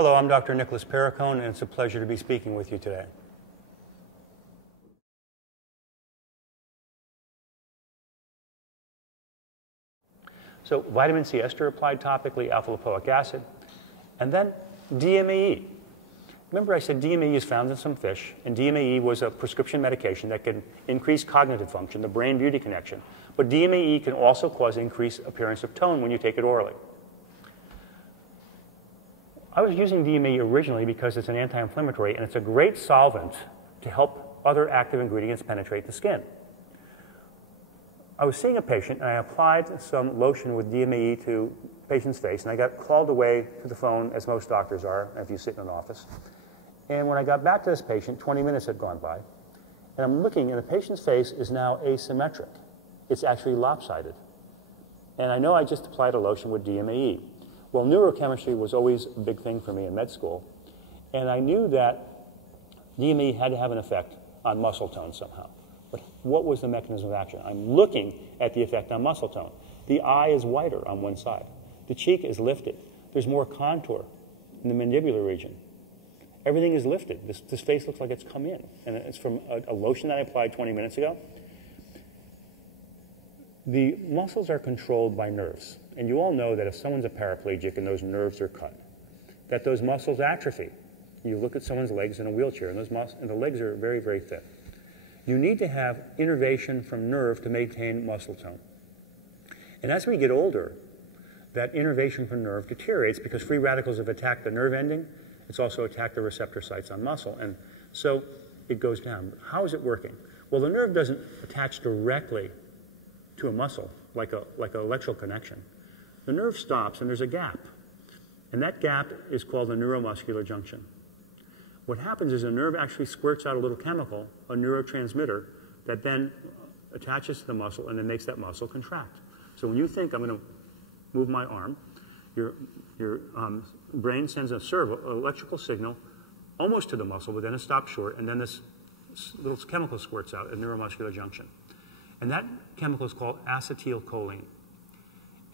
Hello, I'm Dr. Nicholas Perricone, and it's a pleasure to be speaking with you today. So vitamin C ester applied topically, alpha-lipoic acid, and then DMAE. Remember I said DMAE is found in some fish, and DMAE was a prescription medication that can increase cognitive function, the brain-beauty connection. But DMAE can also cause increased appearance of tone when you take it orally. I was using DMAE originally because it's an anti-inflammatory, and it's a great solvent to help other active ingredients penetrate the skin. I was seeing a patient, and I applied some lotion with DMAE to the patient's face, and I got called away to the phone, as most doctors are if you sit in an office. And when I got back to this patient, 20 minutes had gone by, and I'm looking, and the patient's face is now asymmetric. It's actually lopsided. And I know I just applied a lotion with DMAE. Well, neurochemistry was always a big thing for me in med school, and I knew that DMAE had to have an effect on muscle tone somehow. But what was the mechanism of action? I'm looking at the effect on muscle tone. The eye is wider on one side. The cheek is lifted. There's more contour in the mandibular region. Everything is lifted. This face looks like it's come in. And it's from a lotion that I applied 20 minutes ago. The muscles are controlled by nerves. And you all know that if someone's a paraplegic and those nerves are cut, that those muscles atrophy. You look at someone's legs in a wheelchair, and the legs are very, very thin. You need to have innervation from nerve to maintain muscle tone. And as we get older, that innervation from nerve deteriorates because free radicals have attacked the nerve ending. It's also attacked the receptor sites on muscle. And so it goes down. How is it working? Well, the nerve doesn't attach directly to a muscle like an electrical connection. The nerve stops, and there's a gap. And that gap is called a neuromuscular junction. What happens is a nerve actually squirts out a little chemical, a neurotransmitter, that then attaches to the muscle and then makes that muscle contract. So when you think, I'm going to move my arm, your brain sends an electrical signal almost to the muscle, but then it stops short, and then this little chemical squirts out, a neuromuscular junction. And that chemical is called acetylcholine.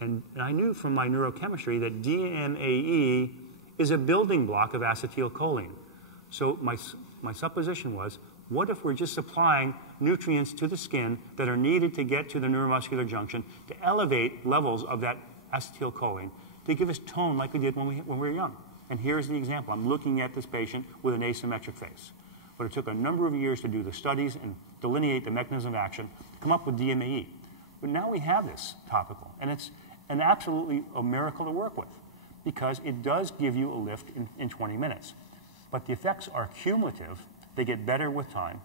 And I knew from my neurochemistry that DMAE is a building block of acetylcholine. So my supposition was, what if we're just supplying nutrients to the skin that are needed to get to the neuromuscular junction to elevate levels of that acetylcholine to give us tone like we did when we were young? And here's the example. I'm looking at this patient with an asymmetric face. But it took a number of years to do the studies and delineate the mechanism of action to come up with DMAE. But now we have this topical, and it's absolutely a miracle to work with because it does give you a lift in 20 minutes. But the effects are cumulative. They get better with time.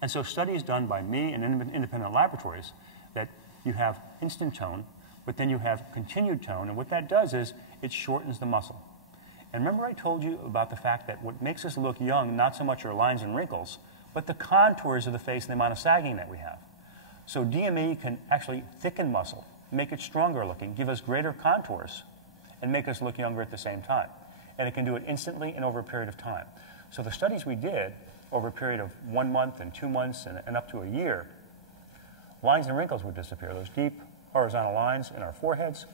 And so studies done by me and independent laboratories that you have instant tone, but then you have continued tone. And what that does is it shortens the muscle. And remember I told you about the fact that what makes us look young, not so much our lines and wrinkles, but the contours of the face and the amount of sagging that we have. So DMAE can actually thicken muscle, make it stronger looking, give us greater contours, and make us look younger at the same time. And it can do it instantly and over a period of time. So the studies we did over a period of 1 month and 2 months and up to a year, lines and wrinkles would disappear. Those deep horizontal lines in our foreheads,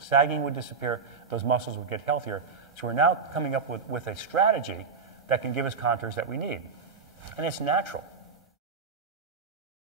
sagging would disappear, those muscles would get healthier. So we're now coming up with a strategy that can give us contours that we need. And it's natural.